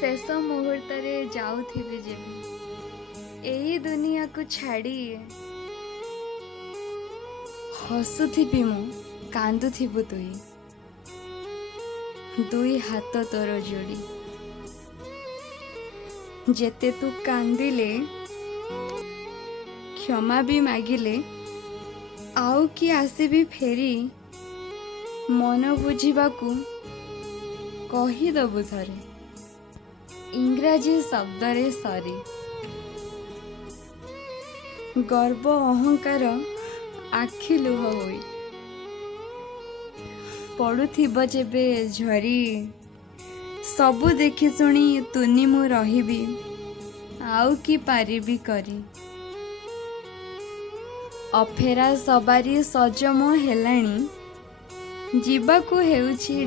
शेष मुहूर्त रे जाउथिबे जेबे एई दुनिया को छाड़ी हसुथिबी मु कांदुथिबु तुई दुई हाथ तोर जोड़ी जेते तू कांदिले क्षमा भी मागिले आउ कि आसीबी फेरी मन बुझिबाकू कहीदबु थरे इंग्राजी शब्द रे सरी गर्व अहंकार आखि लुह होई पड़ुथिब जेबे झरी सबु देखि शुणी तुनी मु रहिबी आउ कि पारिबी करी अफेरा सवारी सजम हेलाणी जीवाकू हेउछि